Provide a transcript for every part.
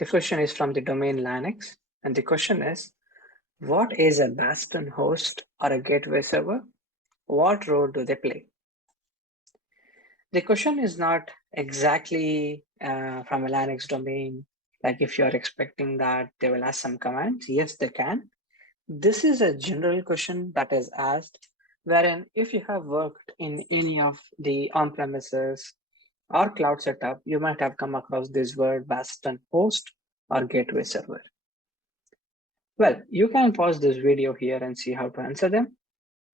The question is from the domain Linux, and the question is, what is a bastion host or a gateway server? What role do they play? The question is not exactly from a Linux domain, like if you're expecting that they will ask some commands. Yes, they can. This is a general question that is asked, wherein if you have worked in any of the on-premises or cloud setup, you might have come across this word bastion host or gateway server. Well, you can pause this video here and see how to answer them.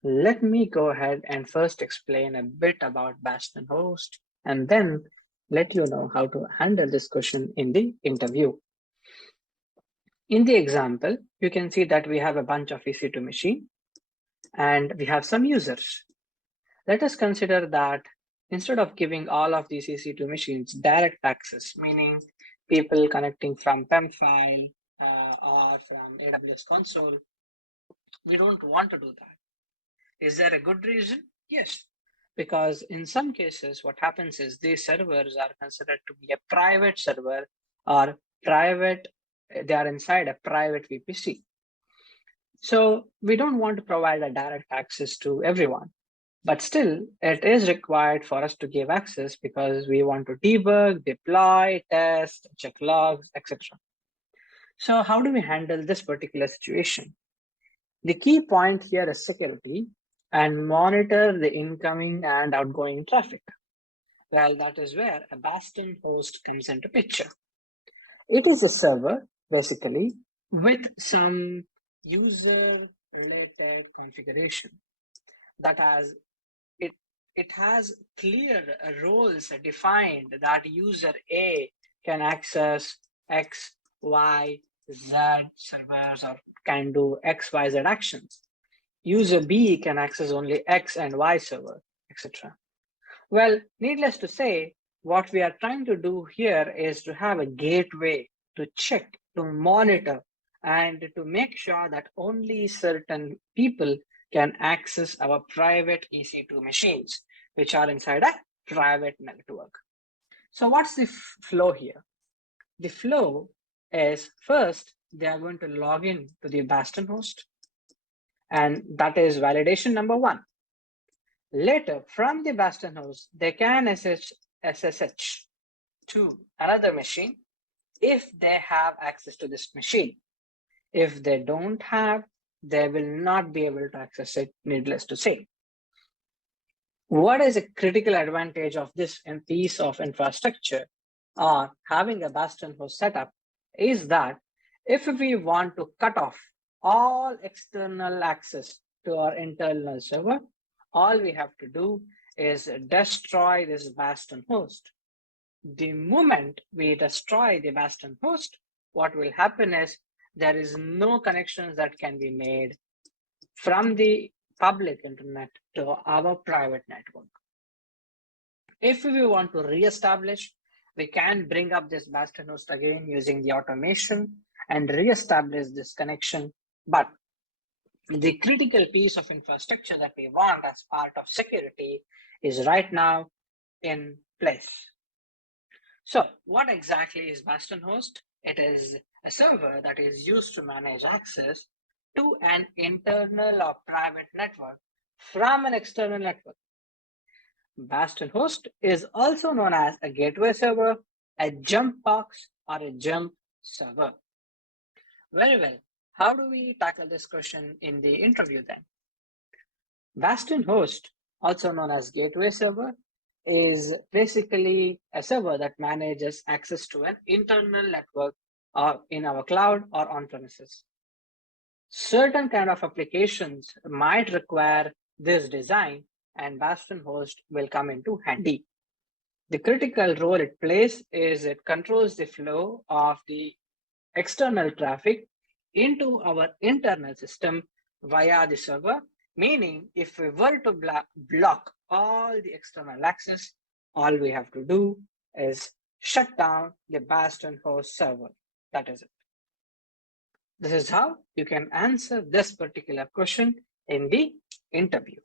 Let me go ahead and first explain a bit about bastion host and then let you know how to handle this question in the interview. In the example, you can see that we have a bunch of EC2 machine and we have some users. Let us consider that instead of giving all of these EC2 machines direct access, meaning people connecting from PEM file or from AWS console, we don't want to do that. Is there a good reason? Yes, because in some cases, what happens is these servers are considered to be a private server or private, they are inside a private VPC. So we don't want to provide a direct access to everyone, but still it is required for us to give access because we want to debug, deploy, test, check logs, etc. So how do we handle this particular situation? The key point here is security and monitor the incoming and outgoing traffic. Well, that is where a bastion host comes into picture. It is a server, basically, with some user-related configuration that it has clear roles defined that user A can access X, Y, Z servers or can do X, Y, Z actions. User B can access only X and Y server, etc. Well, needless to say, what we are trying to do here is to have a gateway to check, to monitor, and to make sure that only certain people can access our private EC2 machines, which are inside a private network. So what's the flow here? The flow is first, they are going to log in to the bastion host, and that is validation number one. Later, from the bastion host, they can SSH to another machine if they have access to this machine. If they don't have, they will not be able to access it, needless to say. What is a critical advantage of this piece of infrastructure or having a bastion host setup is that if we want to cut off all external access to our internal server, all we have to do is destroy this bastion host. The moment we destroy the bastion host, what will happen is there is no connections that can be made from the public internet to our private network. If we want to reestablish, we can bring up this bastion host again using the automation and reestablish this connection. But the critical piece of infrastructure that we want as part of security is right now in place. So what exactly is bastion host? It is a server that is used to manage access to an internal or private network from an external network. Bastion host is also known as a gateway server, a jump box, or a jump server. Very well. How do we tackle this question in the interview then? Bastion host, also known as gateway server, is basically a server that manages access to an internal network in our cloud or on-premises. Certain kind of applications might require this design, and bastion host will come into handy. The critical role it plays is it controls the flow of the external traffic into our internal system via the server, meaning if we were to block all the external access, all we have to do is shut down the bastion host server. That is it. This is how you can answer this particular question in the interview.